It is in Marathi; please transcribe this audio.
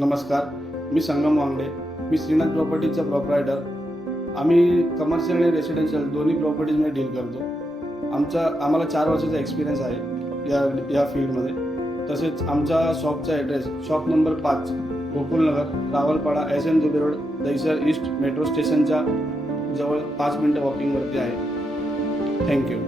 नमस्कार, मी संगम वांगडे. मी श्रीनाथ प्रॉपर्टीजचा प्रॉपरायटर. आम्ही कमर्शियल आणि रेसिडेन्शियल दोन्ही प्रॉपर्टीजमध्ये डील करतो. आम्हाला 4 वर्षाचा एक्सपिरियन्स आहे या फील्डमध्ये. तसेच आमच्या शॉपचा address shop number 5 Gokulnagar, रावलपाडा, SN जुबे road, Dahisar east metro स्टेशनच्या जवळ 5 मिनिटं वॉकिंगवरती आहे. थँक्यू.